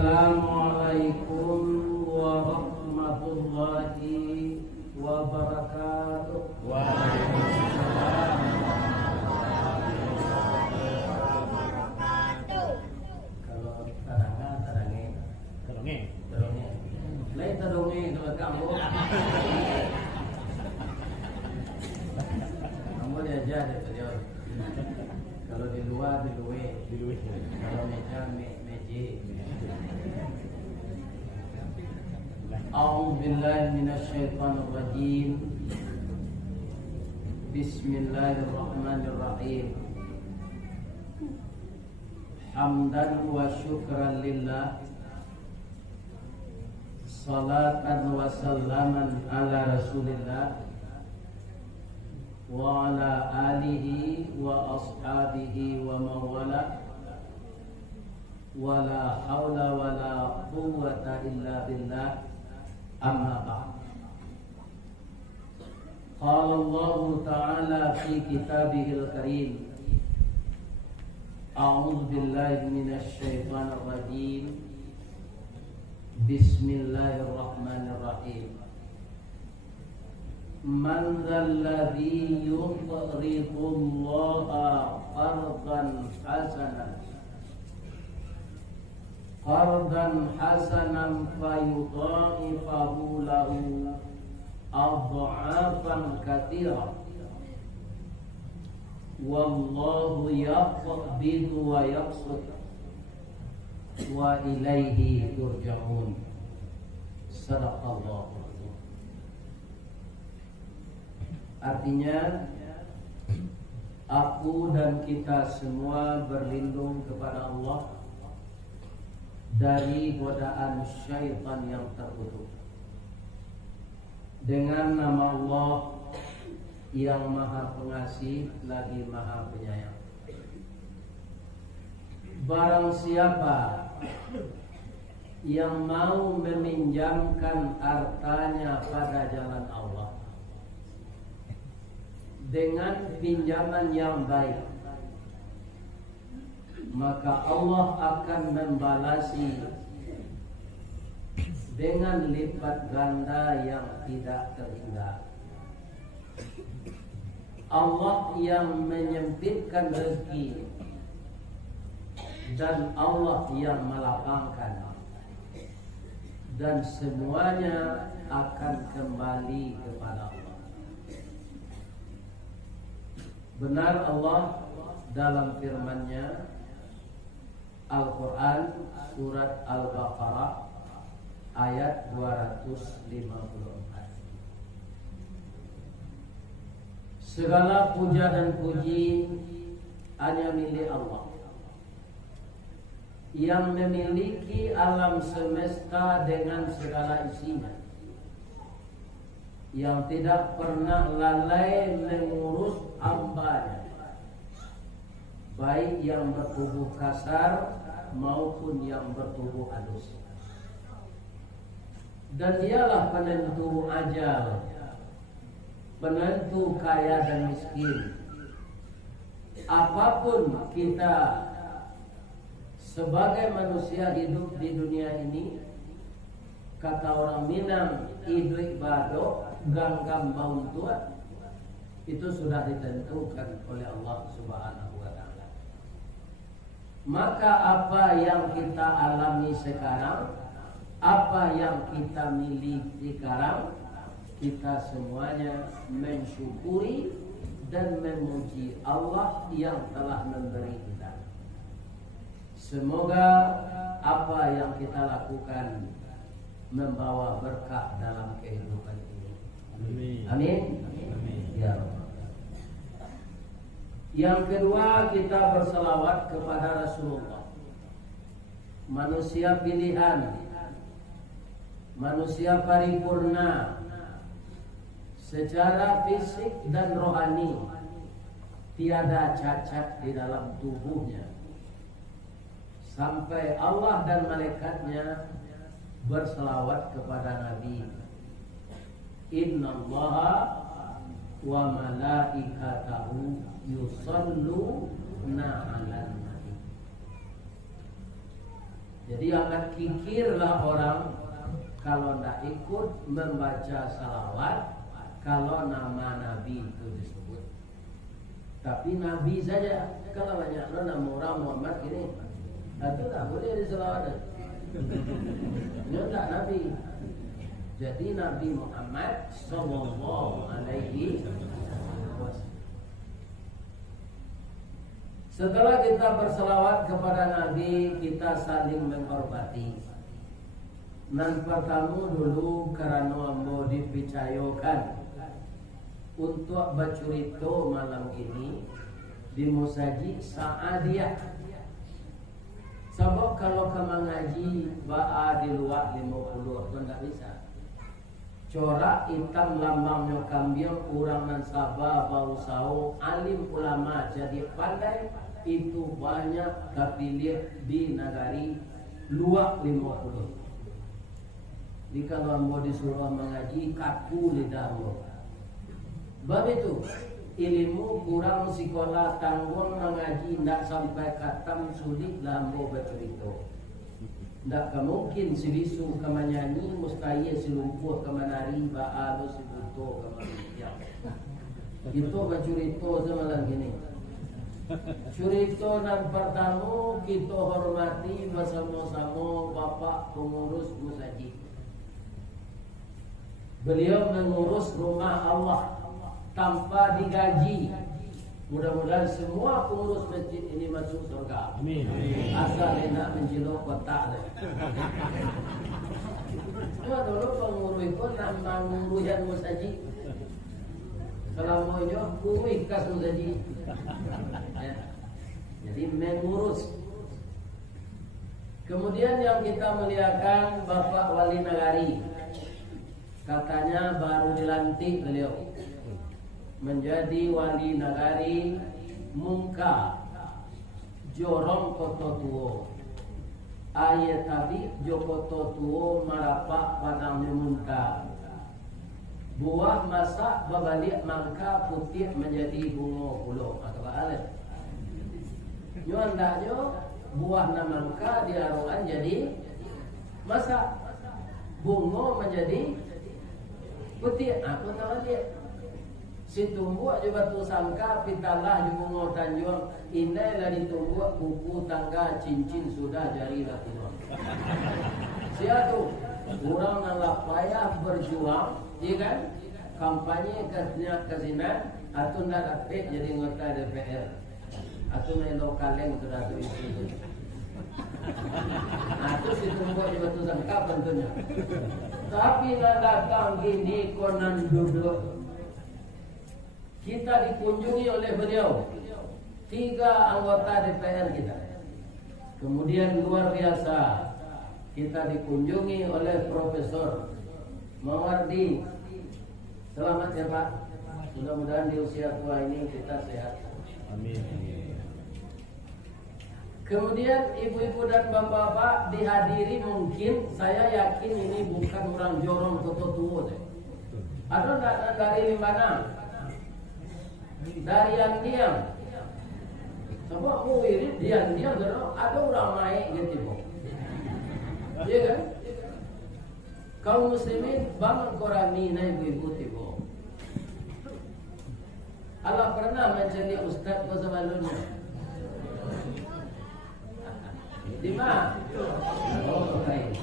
Assalamualaikum warahmatullahi wabarakatuh. Waalaikumsalam. Kalau tadange. Lain tadonge kalau kamu. Kamu diajar ya tadi. Kalau di luar di luwe. Kalau meja meje. A'udzu billahi minasyaitonir rajim. Bismillahirrahmanirrahim. Hamdan wa syukran lillah. Salatan wa sallaman ala Rasulillah wa ala alihi wa ashabihi wa mawala wa la hawla wa la quwwata illa billah. Amma ba'd. Qala Allah Ta'ala fi kitabihil karim. A'udzu billahi minasy syaithanir rajim. Bismillahirrahmanirrahim. Man dzalladzi yuqridu Allaha qardan hasanan fayudha'ifahu lahu adha'afan katsira. Wallahu yaqbidu wa yabsut wa ilaihi turja'un. Sadaqallahu. Artinya, aku dan kita semua berlindung kepada Allah dari godaan syaitan yang terkutuk. Dengan nama Allah yang Maha Pengasih lagi Maha Penyayang. Barang siapa yang mau meminjamkan hartanya pada jalan Allah dengan pinjaman yang baik, maka Allah akan membalasi dengan lipat ganda yang tidak terhingga. Allah yang menyempitkan rezeki dan Allah yang melapangkan, dan semuanya akan kembali kepada Allah. Benar Allah dalam firman-Nya Al-Quran surat Al-Baqarah ayat 254. Segala puja dan puji hanya milik Allah yang memiliki alam semesta dengan segala isinya, yang tidak pernah lalai mengurus hamba-Nya, baik yang bertubuh kasar maupun yang bertubuh halus. Dan dialah penentu ajal, penentu kaya dan miskin. Apapun kita sebagai manusia hidup di dunia ini, kata orang Minang, idrik bado ganggam bauntua, itu sudah ditentukan oleh Allah Subhanahu wa Ta'ala. Maka apa yang kita alami sekarang, apa yang kita miliki sekarang, kita semuanya mensyukuri dan memuji Allah yang telah memberi kita. Semoga apa yang kita lakukan membawa berkah dalam kehidupan ini. Amin. Ya Rabb. Yang kedua, kita berselawat kepada Rasulullah, manusia pilihan, manusia paripurna secara fisik dan rohani, tiada cacat di dalam tubuhnya, sampai Allah dan malaikatnya berselawat kepada Nabi. Innallaha wa malaikatahu yusalluna 'alan nabi. Jadi amat kikirlah orang kalau tidak ikut membaca salawat kalau nama Nabi itu disebut. Tapi Nabi saja. Kalau banyak nama orang Muhammad gini, itu tak boleh diselawatkan. Ini tak Nabi. Jadi Nabi Muhammad Sallallahu Alaihi Wasallam. Setelah kita berselawat kepada Nabi, kita saling menghormati. Nan pertama dulu karena ambo dipercayakan untuk bercerita malam ini di Musajid Sa'adiyah. Sebab kalau kamu ngaji ba'a di luar 50 pun tak bisa. Corak hitam lambangnya kambing, orang nan sabah bau sau, alim ulama jadi pandai. Itu banyak tapi lihat di negari luar 50. Jadi kalau mau disuruh mengaji kaku lidahmu. Sebab itu ilmu kurang sekolah tanggung mengaji tidak sampai katam sulit lah mau bercerita. Tak mungkin si bisu ke menyanyi, mustahil si lumpuh ke menari, ba'a si buto ke menyanyi. Itu bercerita semalam gini. Cerita dan pertama kita hormati bersama-sama Bapak Pengurus Musajid. Beliau mengurus rumah Allah tanpa digaji. Mudah-mudahan semua pengurus masjid ini masuk surga. Amin. Asal enak menjelok kotak. Cuma dulu pengurus itu nama ngurusan musajid. Selamanya kuih kas musajid. Ya. Jadi mengurus. Kemudian yang kita muliakan Bapak Wali Nagari. Katanya baru dilantik beliau menjadi wali nagari Mungka Jorong Koto Tuo. Ayat tadi Jokoto Tuo marapak padang Mungka. Buah masak berbalik mangka putih menjadi bunga pulau atau alat. Nyondaknya buah namangka diaruan jadi masak. Bunga menjadi putih. Aku tahu dia. Si tumbuh je batu sangka pitalah je bunga tanjung. Indai lah ditumbuh kuku tangga cincin sudah jari lah keluar. Siapa tu? Orang nak payah berjuang, ya kan? Kampanye kesina, atau nak dapat jadi anggota DPR, atau melo kaleng sudah tu itu. Atau si tumbuh je batu sangka tentunya. Tapi nak datang gini konan duduk. Kita dikunjungi oleh beliau 3 anggota DPR kita. Kemudian luar biasa kita dikunjungi oleh Profesor Mawardi. Selamat ya Pak. Mudah-mudahan di usia tua ini kita sehat. Amin. Kemudian ibu-ibu dan bapak-bapak dihadiri, mungkin saya yakin ini bukan orang Jorong Toto Tuo. Ada dari Limbana? Dari yang diam. Coba wirid diam ada orang naik gitu. Iya kan? Kaum muslimin bangun korami na ibu-ibu tibo. Allah pernah mencari ustaz masa lalunya. Di mana? Oh, baik.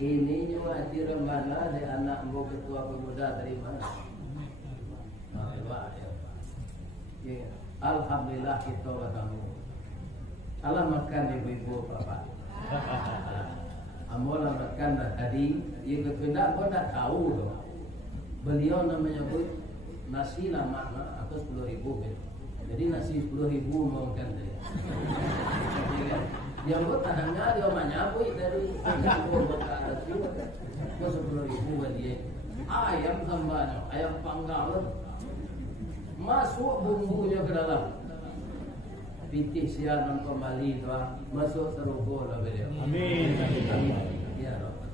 Ini juga di Rembana di anak bu ketua pemuda dari mana? Ya. Alhamdulillah kita bertemu. Allah makan ibu-ibu bapak. Amola makan tadi, ia berpindah pun tak tahu loh. Beliau namanya bu nasi lama, aku 10.000 Jadi nasi 10.000 mau makan dia. Yang buat tanahnya dia menyabui dari buat nasi, aku 10.000 buat dia. Ayam sambal, ayam panggang. Masuk bumbunya ke dalam. Pitih siaran kembali doa masuk serugo lah beliau. Amin. Amin. Ya Rabb.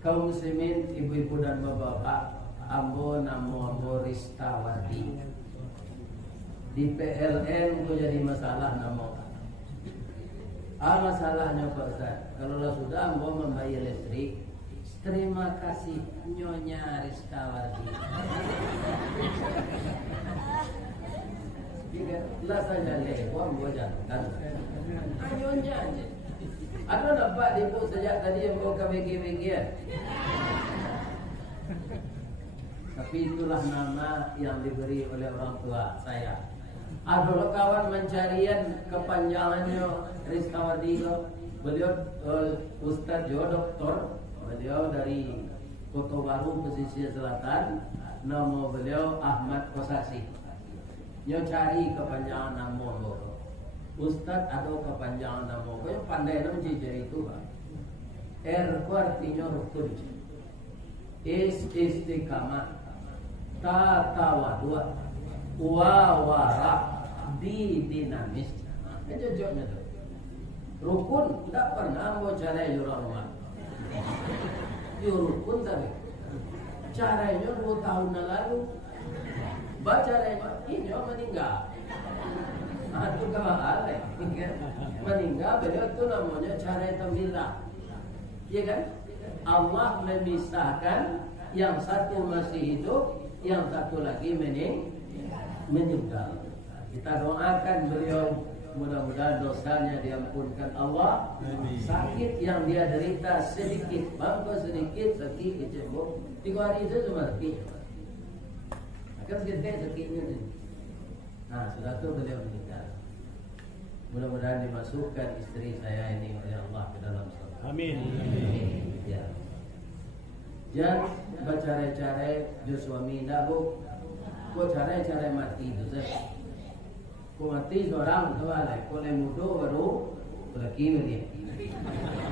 Kaum muslimin, ibu-ibu dan bapak-bapak, ambo namo ambo Ristawati. Di PLN itu jadi masalah namo. Masalahnya Pak Ustaz, kalau sudah mau membayar listrik, terima kasih Nyonya Rizkawardi. Lah saja lewat buat kan? Nyonya aja. Ada dapat dipu sejak tadi yang mau ke BG-BG. Tapi itulah nama yang diberi oleh orang tua saya. Ada kawan mencarian kepanjangannya Rizkawardi, beliau Ustadz Jo Doktor, beliau dari Kota Baru pesisir selatan, nama beliau Ahmad Kosasi. Dia cari kepanjangan nama lo. Ustadz ada kepanjangan nama, kau pandai nama jejak itu kan? R ku artinya rukun, istiqamah, tatawadua, wawara, dinamis. Jejaknya tu. Rukun tak pernah mau cara orang rumah. Rukun tapi caranya 2 tahun lalu. Baca ini meninggal. Itu kebal, meninggal beliau itu namanya cara tembilah. Ya kan? Allah memisahkan yang satu masih hidup, yang satu lagi meninggal. Kita doakan beliau mudah-mudahan dosanya diampunkan Allah. Sakit yang dia derita sedikit, bangga sedikit, sakit kecebur 3 hari itu cuma sakit. Akan sakitnya ni. Nah, sudah tu beliau meninggal. Mudah-mudahan dimasukkan istri saya ini oleh Allah ke dalam surga. Amin. Ya. Jangan bercarai-carai jo suami dah bu. Kau carai-carai mati tu saya. Kau mati seorang tu alai. Kau le muda baru lelaki dia.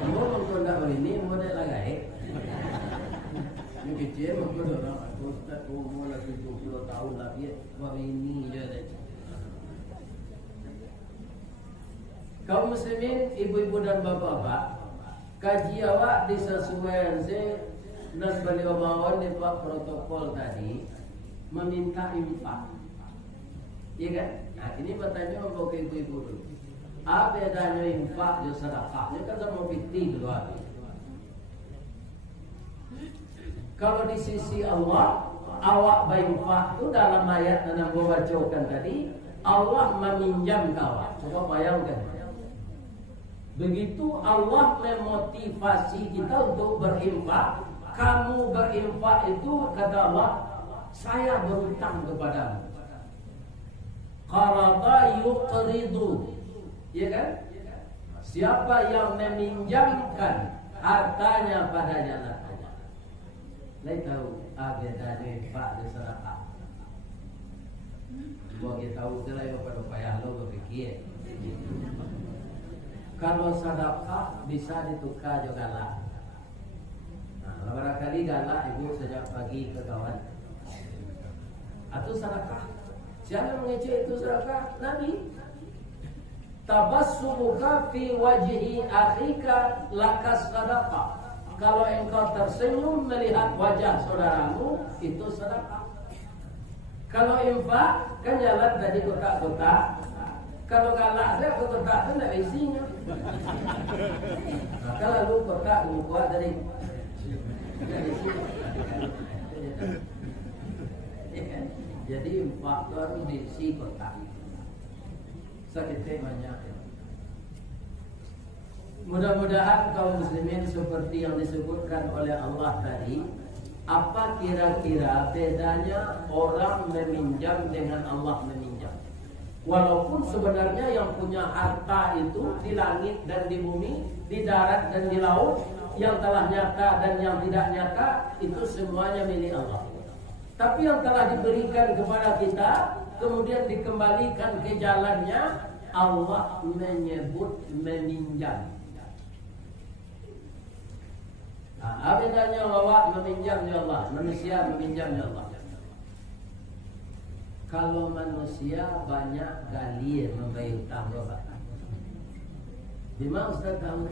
Kamu kau nak ini mau nak lagai. Ini kecil mau orang. Ustaz umur lagi 20 tahun lagi. Wah ini je dah. Kaum muslimin, ibu-ibu dan bapak-bapak, kaji awak disesuaikan dan beliau bawa di protokol tadi meminta infak. Iya kan? Nah, ini bertanya untuk ibu-ibu dulu. Apa bedanya infak dan sedekah? Ini kan sama fitri dulu. Kalau di sisi Allah, awak berinfak itu dalam ayat yang gua bacakan tadi, Allah meminjam kawak. Coba bayangkan. Begitu Allah memotivasi kita untuk berinfak. Kamu berinfak itu kata Allah, saya berhutang kepadamu. Qarada yuqridu. Ya kan? Siapa yang meminjamkan hartanya pada jalan Allah. Lai tahu bedanya infak dan sedekah. Gua kita tahu lah yang pada payah lo berfikir. Kalau sedekah bisa ditukar juga galak. Nah, barangkali galak ibu sejak pagi ke kawan. Atau sedekah. Siapa mengecek itu sedekah? Nabi. Tabassumuka fi wajhi akhika lakas sedekah. Kalau engkau tersenyum melihat wajah saudaramu, itu sedekah. Kalau infak kan jalan dari kotak-kotak. Kalau galak saya kotak itu tidak isinya. Maka lalu kotak buat dari jadi infak itu harus diisi kotak. Sakitnya banyak. Mudah-mudahan kaum muslimin seperti yang disebutkan oleh Allah tadi. Apa kira-kira bedanya orang meminjam dengan Allah meminjam? Walaupun sebenarnya yang punya harta itu di langit dan di bumi, di darat dan di laut, yang telah nyata dan yang tidak nyata, itu semuanya milik Allah. Tapi yang telah diberikan kepada kita, kemudian dikembalikan ke jalannya, Allah menyebut meminjam. Nah, bedanya awak meminjamnya Allah, manusia meminjamnya Allah. Kalau manusia banyak galir membayar hutang Bapak. Dimana Ustaz tahu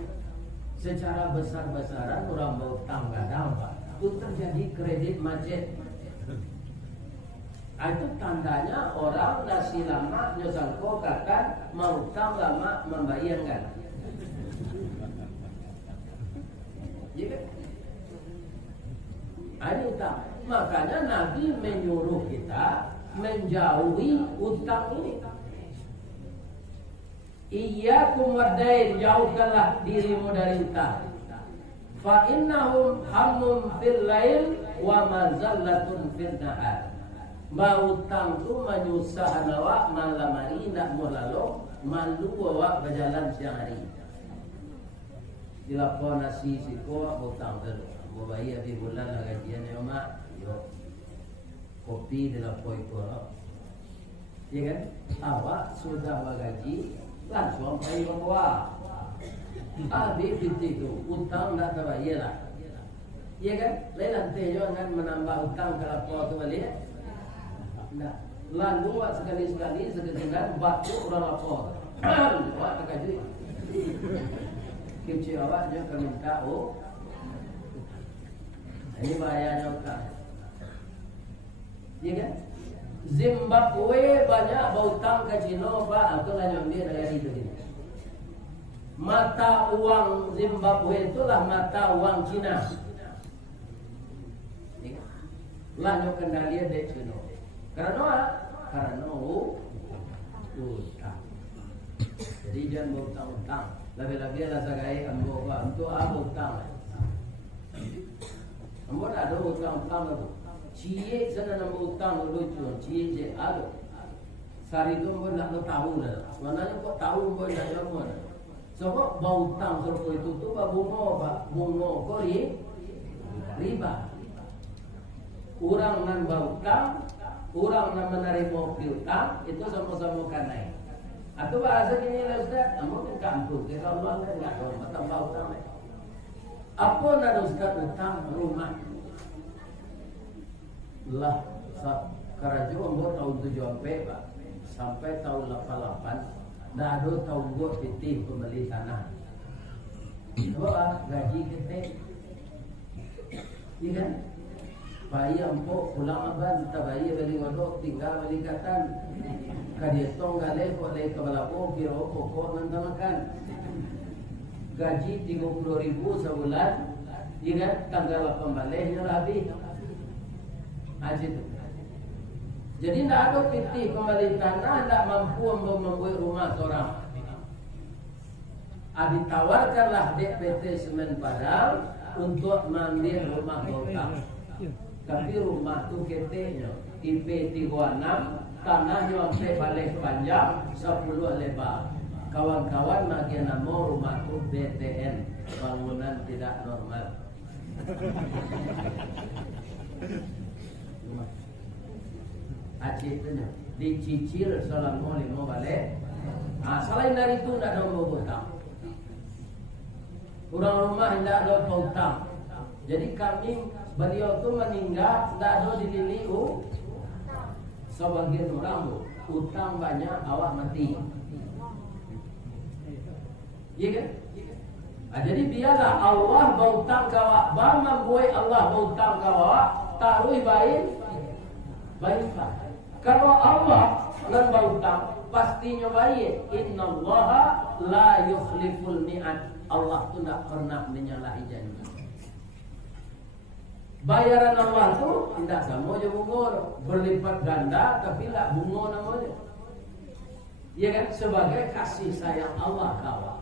secara besar-besaran orang berhutang gadang Pak. Itu terjadi kredit macet. Itu tandanya orang nasi lama nyosangko kata mau hutang lama membayarkan. Ya kan? Ini utang. Makanya Nabi menyuruh kita menjauhi utang ini. Iyyakum wadain, jauhkanlah dirimu dari utang. Fa innahum hammun fil lail wa mazallatun fil nahar. Utang tu menyusah awak malam hari nak mau lalu, malu awak berjalan siang hari. Dilapor nasi siko utang dulu. Mau bayar di bulan gajian ya mak. Yo. Kopi dilapor itu lah. Ya kan? Awak sudah bergaji, langsung bayar bawa. Habis itu utang tak terbayar lah. Ya kan? Lain nanti jangan menambah utang ke lapor tu balik. Nah, lalu sekali-sekali sekejengan batuk orang lapor. Awak terkejut. Kecil awak je akan minta ini bahayanya utang. Ya kan? Zimbabwe banyak berhutang ke Cina pak, aku lah nyambil dari itu ini. Mata uang Zimbabwe itulah mata uang Cina. Lah nyok kendali di Cina. Karena utang. Jadi jangan berhutang-hutang. Lebih-lebih lah sagai ambo untuk apa utang. Ambo tak ada utang-utang tu. Cie sana nama utang lucu. Cie je ada. Sari tu ambo nak tahu dah. Sebenarnya kau tahu ambo nak apa dah. Sebab bau utang serpo itu tu bunga kau riba. Orang nan bau utang, orang nan menerima piutang itu sama-sama kanai. Atau bahasa gini lah Ustaz, kamu kan kampung, kita Allah kan tak tahu macam bau utang. Apa nak Ustaz utang rumah? Lah, kerajaan buat tahun 74 pak, sampai tahun 88, dah ada tahun buat pitih pembeli tanah. Doa gaji kita, iya kan? Bayi empuk pulang aban, kita bayi beli ngodok, tinggal beli katan. Kadietong galeh kok leh kebalapo kira pokok nantamakan. Gaji 30.000 sebulan, iya kan? Tanggal 8 balehnya habis. Haji tu. Jadi tidak ada pitih pembeli tanah, tidak mampu membuat rumah seorang. Ditawarkanlah DPT Semen Padang untuk mengambil rumah kota. Tapi rumah tu ketenya IP 36, tanahnya sampai balik panjang 10 lebar. Kawan-kawan bagi nama rumah tu BTN, bangunan tidak normal. Aceh tu dicicil selama 5 balik. Selain dari itu tidak ada hutang. Orang rumah tidak ada hutang. Jadi kami beliau tu meninggal tidak ada dilili sebagian orang utang banyak awak mati. Iya kan? Jadi biarlah Allah berhutang ke awak, bama buai Allah berhutang ke awak, taruh baik. Kalau Allah nan berhutang pastinya baik. Innallaha la yukhliful mi'ad. Allah tu tidak pernah menyalahi janji. Bayaran Allah tu tidak sama je bunga, berlipat ganda tapi tak bunga namanya. Ya kan? Sebagai kasih sayang Allah kawan.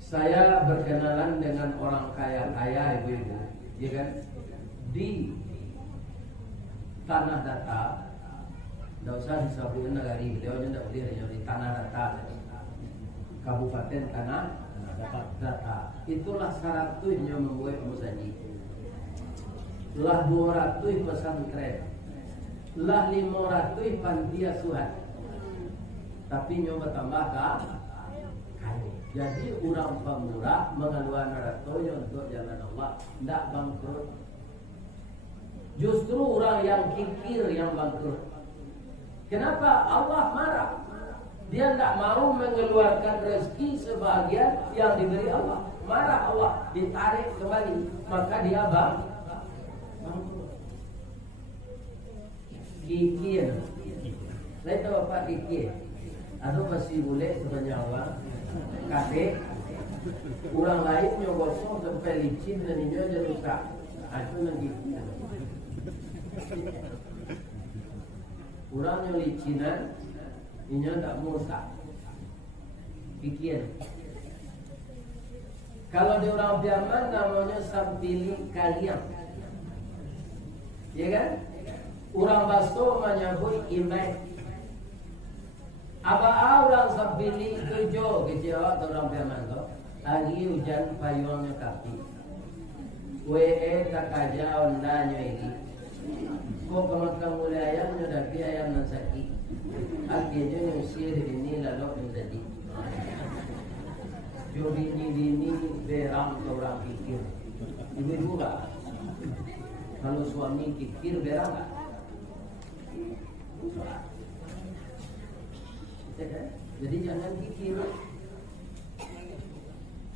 Saya berkenalan dengan orang kaya ibu-ibu, ya kan? Di Tanah Datar, tidak usah disabuin negari, beliau tidak boleh di Tanah Datar, Kabupaten Tanah Datar. Itulah 100-nya membuat musaji. Lah 200 pesantren, lah 500 panti asuhan. Tapi nyoba tambah kayu. Jadi orang pemurah mengeluarkan ratonya untuk jalan Allah, tidak bangkrut. Justru orang yang kikir yang bangkrut. Kenapa? Allah marah. Dia tidak mau mengeluarkan rezeki sebagian yang diberi Allah. Marah Allah, ditarik kembali, maka dia bangkrut. Kikir. Saya tahu Pak kikir. Atau masih boleh sebenarnya Allah kakek orang lain nyogosong sampai licin dan ini aja rusak. Itu nanti orang yang licinan ini tak rusak. Pikir. Kalau di orang Biaman namanya sampili kalian, ya kan? Orang Basto menyebut imai. Apa orang sampili tujuh kecewa orang Biaman tu? Lagi hujan payungnya kaki. Tak kaja ondanya ini. Kau kemakam mulai ayam tapi ayam nan sakit. Akhirnya nyusir ini lalu menjadi. Bini berang orang pikir. Ibu juga. Kalau suami pikir berang tak? Jadi jangan pikir.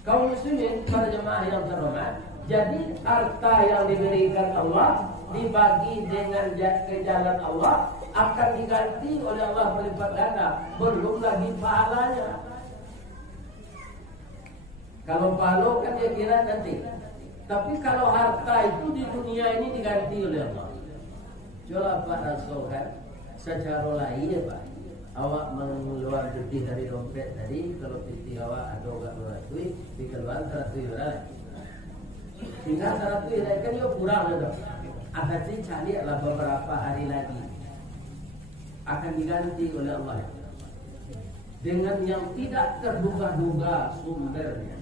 Kaum muslimin para jemaah yang terhormat, jadi harta yang diberikan Allah dibagi dengan ke jalan Allah akan diganti oleh Allah berlipat ganda, belum lagi pahalanya. Kalau pahala kan dia kira nanti. Tapi kalau harta itu di dunia ini diganti oleh Allah. Coba Pak Rasul kan secara lain ya Pak. Awak mengeluarkan duit dari dompet tadi, kalau piti awak ada enggak beratui, dikeluarkan 100 yuran. Tinggal 100 yuran kan yo kurang dah. Akan dicari lah beberapa hari lagi. Akan diganti oleh Allah. Dengan yang tidak terduga-duga sumbernya.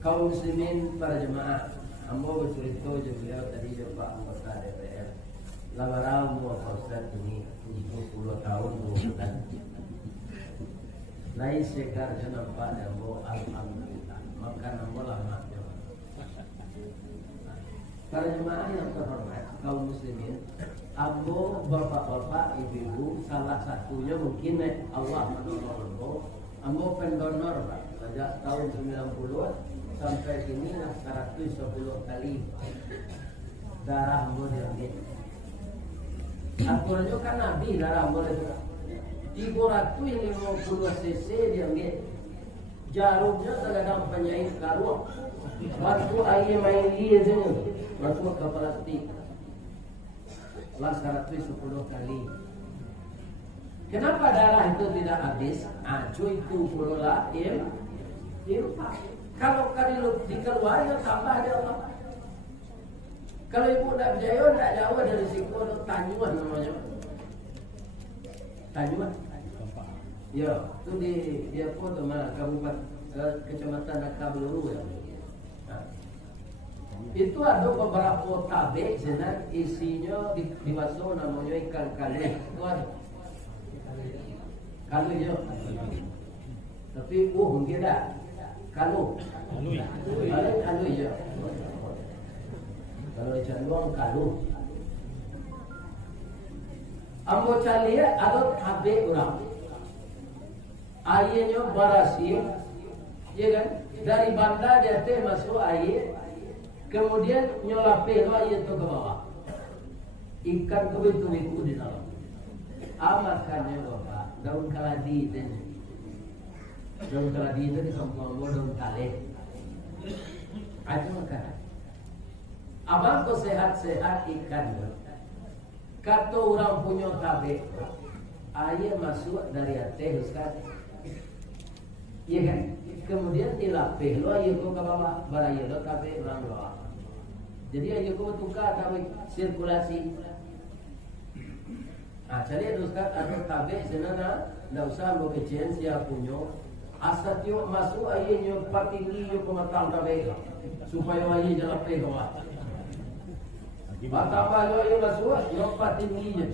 Kaum muslimin para jemaah, ambo bercerita je beliau tadi je Pak anggota DPR. Lawarau Ustaz ini 70 tahun 2 bulan. Lain sekar je nampak ambo alhamdulillah. Maka ambo lama je. Para jemaah yang terhormat, kaum muslimin, ambo bapak-bapak, ibu-ibu, salah satunya mungkin Allah menolong ambo pendonor Pak. Sejak tahun 90 sampai kini 110 kali darah ambo diambil. Aturannya kan Nabi darah ambo itu 350 cc diambil. Jarumnya terkadang penyair karuang. Waktu air main dia je, waktu ke plastik. Lah 110 kali. Kenapa darah itu tidak habis? Cuy itu pula infak. Kalau kali dikeluarkan tambah aja Allah. Kalau ibu tak percaya, tak jauh dari risiko Tanyuan namanya. Tanyuan. Ya, itu dia foto mana kabupaten kecamatan Nakabeluru ya. Nah, itu ada beberapa tabek sebenarnya isinya dimasuk namanya ikan kalu. Itu ada. Kalu je. Tapi mungkin tak. Kalu je. Kalau ikan luang kalu. Ambo cari ada tabek orang. Airnya berasir, ya kan? Dari bandar dia masuk air, kemudian nyelapin air itu ke bawah. Ikan kebitu-bitu di dalam. Makannya bapak, daun kaladi itu. Daun kaladi itu di kampung daun kale. Aja makan. Abang kau sehat-sehat ikan. Kata orang punya tabek, air masuk dari atas Ustaz. Iya kan? Kemudian dilapih lo air ko ke bawah, baraya lo tabek orang bawah. Jadi air ko tukar tabek sirkulasi. Cari Ustaz ada tabek senana, ndak usah lo kecen siap punya. Asal tio masuk airnya patinggi yo ke matang tabek supaya air jalan pe bawah. Tambah lo air masuk yo patinggi je.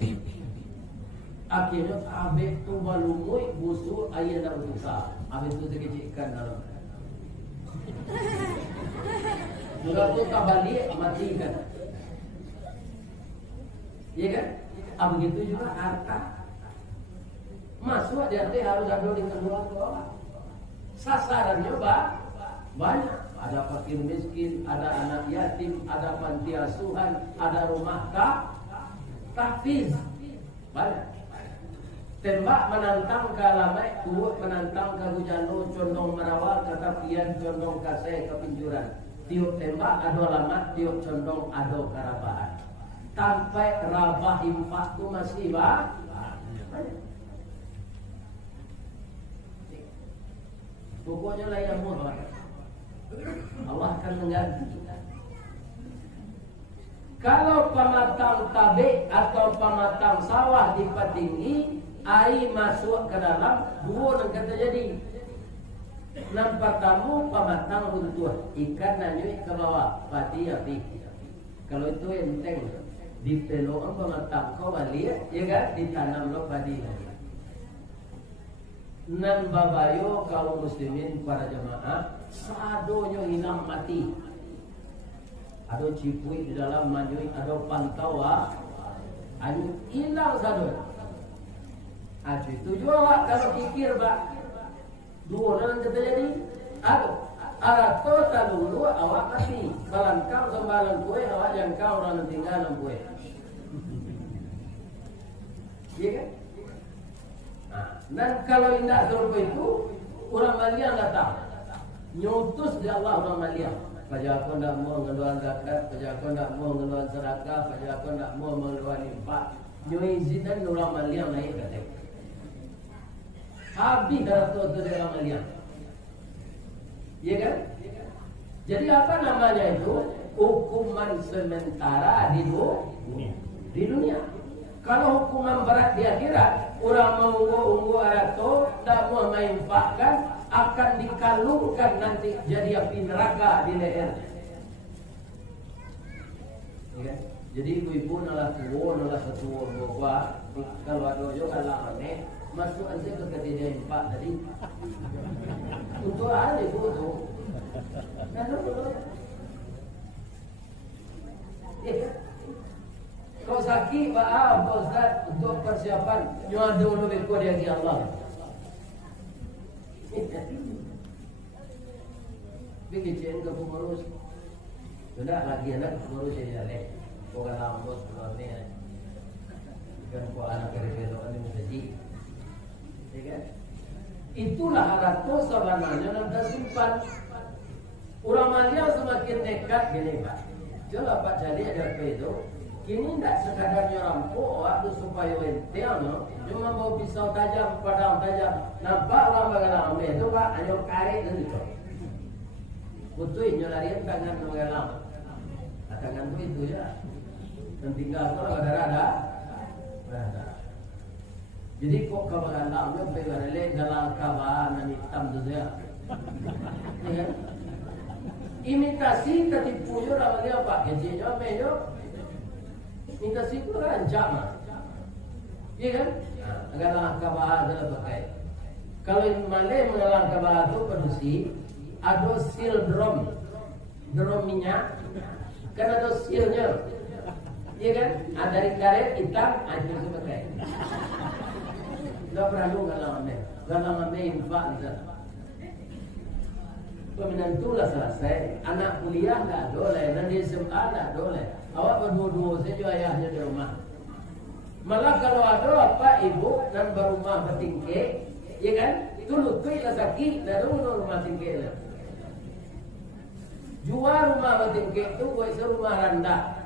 Akhirnya tabek tu balumui busuk air dah besar. Habis tu sekecikkan dalam. Sudah tu tak balik matikan. Ya kan? Begitu juga harta. Masuk dia harus ada di keluar. Sasarannya banyak. Ada fakir miskin, ada anak yatim, ada panti asuhan, ada rumah tahfiz. Banyak. Tembak menantang ke lamai, kuat menantang ke hujanu, condong merawat, ketapian, condong kasih ke pinjuran. Tiup tembak, ado alamat, tiup condong, ado karabaan. Sampai rabah impak itu masih banyak. Pokoknya lah yang murah. Allah akan mengganti. Kalau pematang tabe atau pematang sawah dipatinggi, air masuk ke dalam, dua yang terjadi. Yang pertama pematang runtuh, ikan nanyui ke bawah, padi api. Kalau itu enteng, di peluang pematang kau balik, ya kan, ditanam lo padi. Nan babayo kaum muslimin para jemaah, sadonyo hilang mati. Ada cipui di dalam manjui, ada pantawa, anu hilang sado. Acu itu juga kalau pikir bak, dua orang kita jadi, aduh, arato talulu awak mati, balangkang sembalan kue, awak yang kau orang tinggalan kue. Iya kan? Dan kalau indah serupa itu, orang Malian datang, nyutus di Allah orang Malian. Pajak aku tidak mau mengeluarkan zakat, pajak aku tidak mau mengeluarkan sedekah, pajak aku tidak mau mengeluarkan infak. Nyoi izinan orang Malian naik kata. Habis darah tu dari orang Malian. Iya kan? Jadi apa namanya itu? Hukuman sementara di dunia. Kalau hukuman berat di akhirat, orang mengunggu atau tak mau menginfakkan, akan dikalungkan nanti jadi api neraka di leher. Ya, jadi ibu-ibu nalah tua, nalah setua bawa, kalau ada yo kalau aneh, masuk aja ke ketiga infak tadi. Untuk ada ibu tu. Kau sakit, Pak Ustaz, untuk persiapan nyuat dulu berkuat di Allah. Bikin ke pengurus, sudah lagi anak pengurus yang jalan, bukan lambos keluarnya, bukan kau anak kerja ini menjadi, kan? Itulah harapku sebenarnya nanti simpan. Orang Malaysia semakin nekat gini Pak. Coba Pak jadi ada apa itu? Kini tidak sekadar nyorampu waktu supaya entiang, cuma mau pisau tajam, padang tajam. Nampak orang mengalam itu Pak, hanya karet dan itu. Betul, nyolarian tangan mengalam. Tangan itu ya. Dan tinggal kalau ada. Jadi kok kalau mengalamnya bagaimana dalam kawan hitam tu saja. Imitasi tertipu orang dia Pak, kecilnya mejo. Imitasi itu kan ancaman. Iya kan? Mengalang kawan adalah pakai. Kalau Malay mengalang kawan itu produksi, ada seal drum minyak, kan ada sealnya. Iya kan? Dari karet hitam, itu sebagai. Tidak perlu galangan infak di sana. Peminat itulah selesai. Anak kuliah tak boleh, nanti SMA tak boleh. Awak berdua-dua saja ayahnya di rumah. Malah kalau ada apa ibu dan berumah bertingkeh, ya kan? Dulu tu ialah sakit, dan dulu rumah tingkeh lah. Jual rumah bertingkeh tu buat rumah rendah.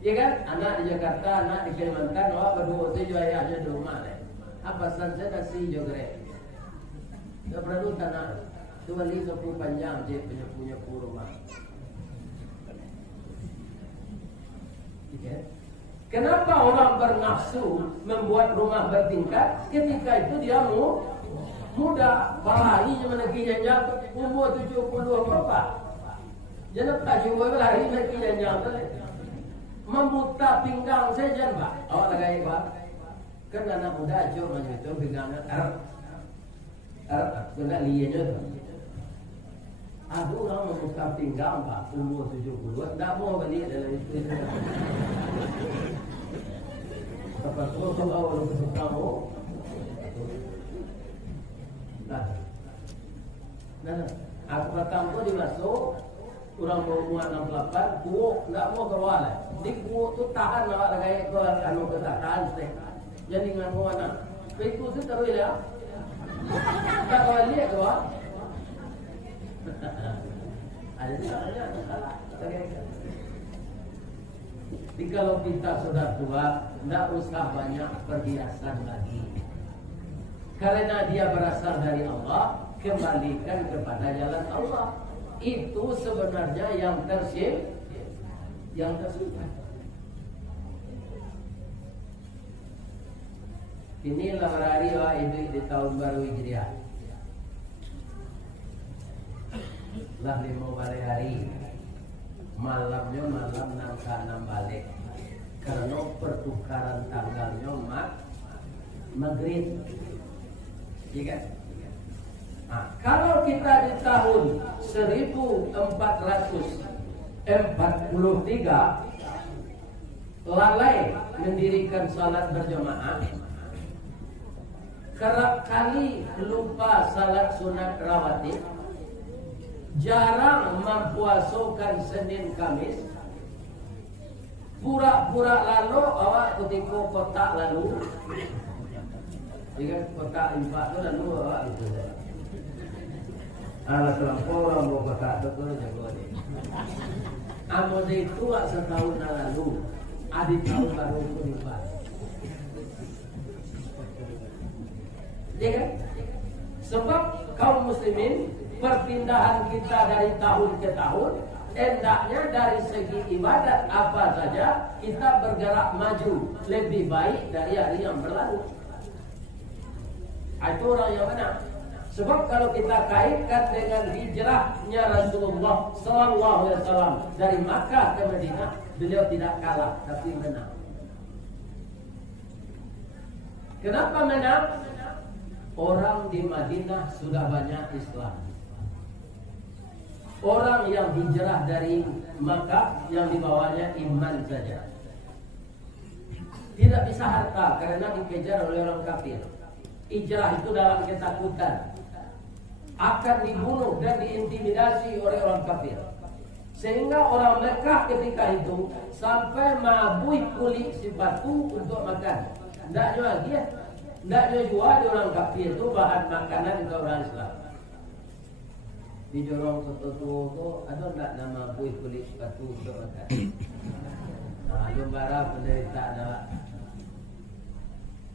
Ya kan? Anak di Jakarta, anak di Kalimantan, awak berdua saja ayahnya di rumah lah. Apa saja kasih jogre. Tak perlu tanah. Itu wali 10 panjang je punya rumah. Okay. Kenapa orang bernafsu membuat rumah bertingkat? Ketika itu dia muda, balahinya menekinya jatuh umur 70 berapa? Jangan tak cuba berlari menekinya jatuh. Memutar pinggang saja Pak. Awak lagi Pak. Kan anak muda cuma itu pinggangan benar lianya tu. Ada orang memutar pinggang Pak umur 70, tak mau balik dalam itu. Lepas tu kalau orang kamu, nah, aku petang tu dimasuk. Orang berumur 68, kuuk tak mau keluar lah. Di kuuk tu tahan awak lagi ke anu ke tahan sih. Jadi dengan mana? Itu terus ya. Tak boleh lihat tu. Ada salahnya, salah. Jadi kalau kita sudah tua, tidak usah banyak perhiasan lagi. Karena dia berasal dari Allah, kembalikan kepada jalan Allah. Itu sebenarnya yang tersimpan. Inilah hari Idul di tahun baru Hijriah. Lah 5 hari. Malamnya malam nangka 6 balik. Karena pertukaran tanggalnya maghrib. Iya kan? Nah, kalau kita di tahun 1443 lalai mendirikan salat berjamaah, kerap kali lupa salat sunat rawatib, jarang mempuasokan Senin Kamis, pura-pura lalu awak ketika kotak lalu, jika kotak impak itu lalu awak itu. Alah terlampau orang bawa kotak itu tu jago ni. Amo itu setahun lalu, adik tahun baru itu impak. Ya kan? Sebab kaum muslimin perpindahan kita dari tahun ke tahun, hendaknya dari segi ibadat apa saja kita bergerak maju lebih baik dari hari yang berlalu. Itu orang yang mana? Sebab kalau kita kaitkan dengan hijrahnya Rasulullah Sallallahu Alaihi Wasallam dari Makkah ke Madinah, beliau tidak kalah tapi menang. Kenapa menang? Orang di Madinah sudah banyak Islam. Orang yang hijrah dari Makkah yang dibawanya iman saja. Tidak bisa harta karena dikejar oleh orang kafir. Hijrah itu dalam ketakutan. Akan dibunuh dan diintimidasi oleh orang kafir. Sehingga orang Mekah ketika itu sampai mabui kulit si batu untuk makan. Tidak jual lagi ya. Tidak jual di orang kafir itu bahan makanan untuk orang Islam. Di jorong soto itu ada tidak nama buih kulit batu untuk makan. Nah, lumbara penderitaan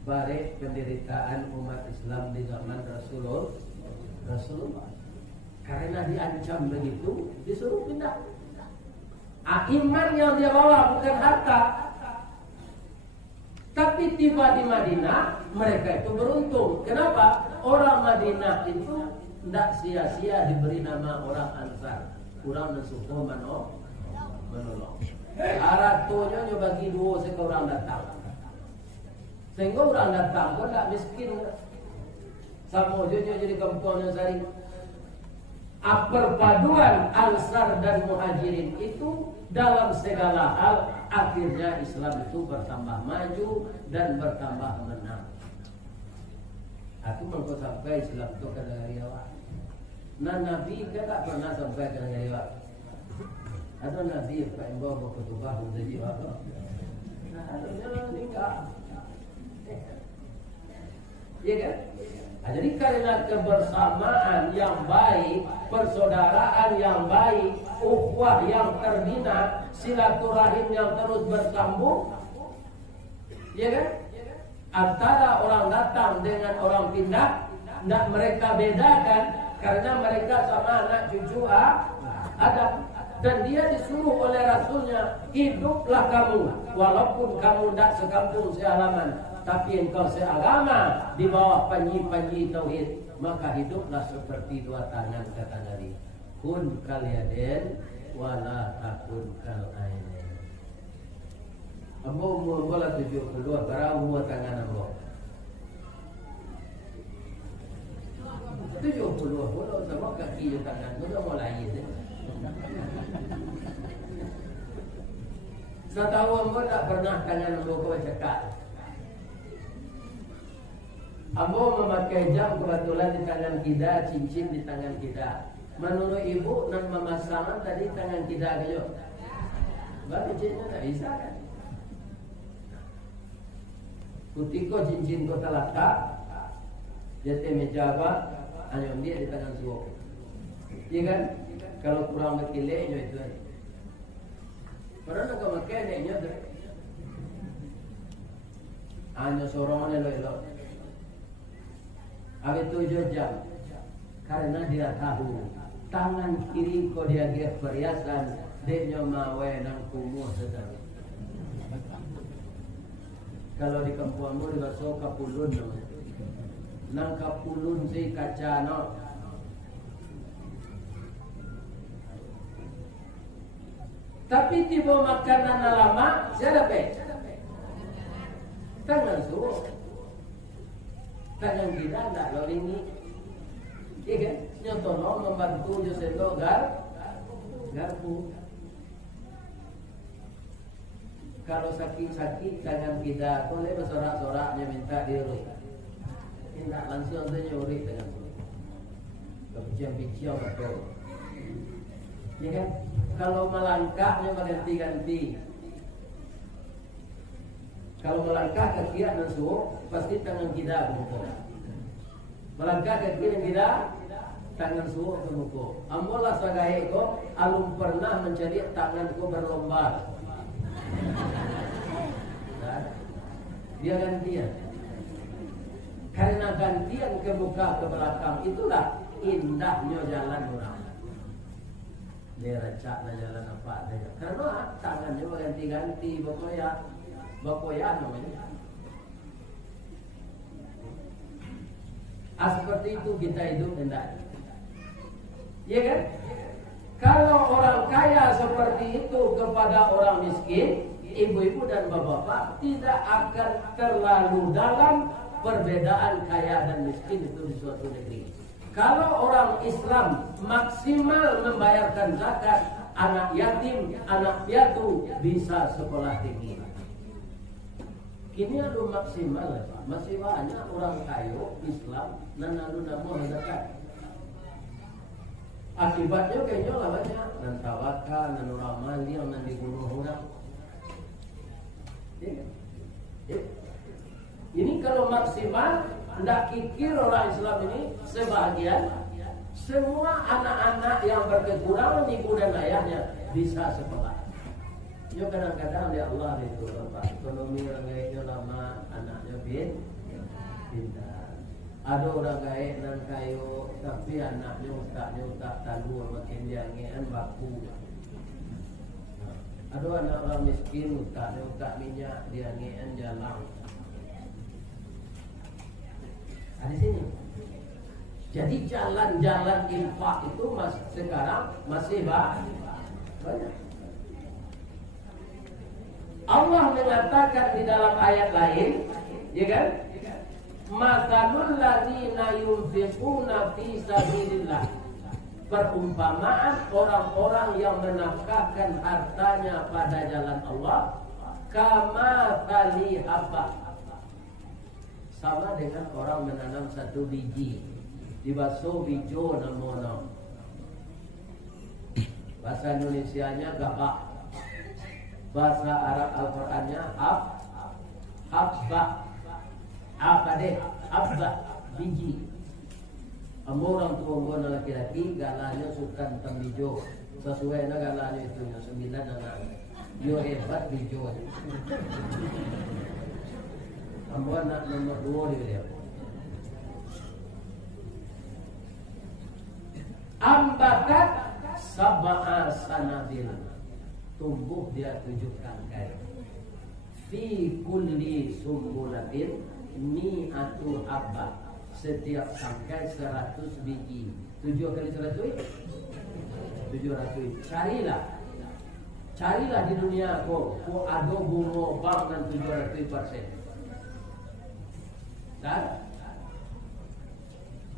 bare penderitaan umat Islam di zaman Rasulullah. Karena diancam begitu, disuruh pindah. Iman yang dia bawa bukan harta. Tapi tiba di Madinah, mereka itu beruntung. Kenapa? Orang Madinah itu tidak sia-sia diberi nama orang Ansar. Orang mensukuh menolong. Aratonya bagi dua seorang datang. Sehingga orang datang pun tak miskin. Sama ujungnya jadi kampungnya sari. Perpaduan Ansar dan Muhajirin itu dalam segala hal akhirnya Islam itu bertambah maju dan bertambah menang. Aku mau sampai Islam itu ke negeri awak. Nah Nabi kan tak pernah sampai ke negeri awak. Ada Nabi Pak Imbaw berkutubah menjadi apa? Nah ada nikah. Ya kan? Nah, jadi karena kebersamaan yang baik, persaudaraan yang baik, ukhuwah yang terbina, silaturahim yang terus bersambung, ya kan? Antara orang datang dengan orang pindah, tidak mereka bedakan karena mereka sama anak cucu Adam. Dan dia disuruh oleh Rasulnya, hiduplah kamu, walaupun kamu tidak sekampung sehalaman, tapi engkau seagama di bawah panji-panji tauhid, maka hiduplah seperti dua tangan, kata Nabi. Kun kal yaden wala takun kal ainen. Ambo bola 72 barang dua tangan ambo. 70 bola sama kaki tangan bola mulai ini. Saya tahu ambo tak pernah tangan ambo kau cekak. Ambo memakai jam kebetulan di tangan kita, cincin di tangan kita. Menurut ibu dan memasangan tadi tangan kita aja. Baru cincinnya tak bisa kan? Kutiko cincin kota letak, jete meja apa, hanya dia di tangan suami. Iya kan? Kalau kurang berkileknya itu aja. Padahal nak makan neknya tu. Hanya seorang elok-elok. Habis 7 jam. Karena dia tahu tangan kiri ko dia gaya perhiasan, dia mawe nang kumuh sedang. Kalau di kampungmu di baso kapulun namanya. Nang kapulun si kaca no. Tapi tiba makanan lama, siapa pe? Tangan suruh. Tangan kita tak lo ini. Iya kan? Nyotono membantu Josendo garpu. Kalau sakit-sakit tangan kita, boleh bersorak-soraknya minta diurut. Minta langsung saja urut dengan sulit. Berbincang-bincang betul. Iya kan? Kalau melangkahnya berganti-ganti. Kalau melangkah ke kiri dan suruh, pasti tangan kita bermuka. Melangkah ke kiri kita, tangan suruh bermuka. Amolah sagahe ko, alum pernah mencari tanganku berlomba. Dia gantian. Karena gantian ke muka ke belakang, itulah indahnya jalan orang. Dia recaklah jalan apa adanya. Karena tangannya berganti-ganti, bakoya namanya. Seperti itu kita hidup hendak. Iya kan? Kalau orang kaya seperti itu kepada orang miskin, ibu-ibu dan bapak-bapak tidak akan terlalu dalam perbedaan kaya dan miskin itu di suatu negeri. Kalau orang Islam maksimal membayarkan zakat, anak yatim, anak piatu bisa sekolah tinggi. Kini ada maksimal, Pak. Masih banyak orang kaya Islam nanalu namo zakat. Akibatnya kayaknya lah banyak nan tawakal, nan ramal yang nan dibunuh orang. Ini kalau maksimal, tidak kikir orang Islam ini sebahagian semua anak-anak yang berkekurangan ibu dan ayahnya bisa sekolah. Ya kadang-kadang ya Allah itu Pak, ekonomi orang kaya lama anaknya pintar. Ada orang kaya dan kayu tapi anaknya utak talur makin dia ngean baku. Ada anak orang miskin utak minyak dia ngean jalan. Ada sini. Jadi jalan-jalan infak itu sekarang masih banyak. Allah mengatakan di dalam ayat lain, ya kan? Masalul ladzina yunfiquna fi sabilillah. Perumpamaan orang-orang yang menafkahkan hartanya pada jalan Allah kama tali habba. Sama dengan orang menanam satu biji di baso bijo namono. Bahasa Indonesianya gabak. Bahasa Arab Al-Qur'annya habba. Apa deh? Habba biji. Orang tua laki-laki galanya sultan tembijo. Sesuai na galanya itu 9 anak. Yo hebat bijo. Ambo anak nomor 2 dia. Ambakat sab'a sanabil. Tumbuh dia 7 tangkai. Fi kulli sumbulatin mi'atu habba. Setiap tangkai 100 biji. 7 kali 100? 700. Carilah di dunia ko ada bunga bank dan 700%. Dan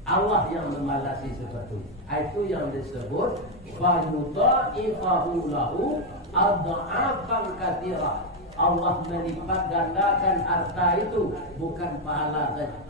Allah yang membalasi seperti itu yang disebut fayudha'ifahu lahu adha'afan katsira. Allah melipat gandakan harta itu, bukan pahala saja.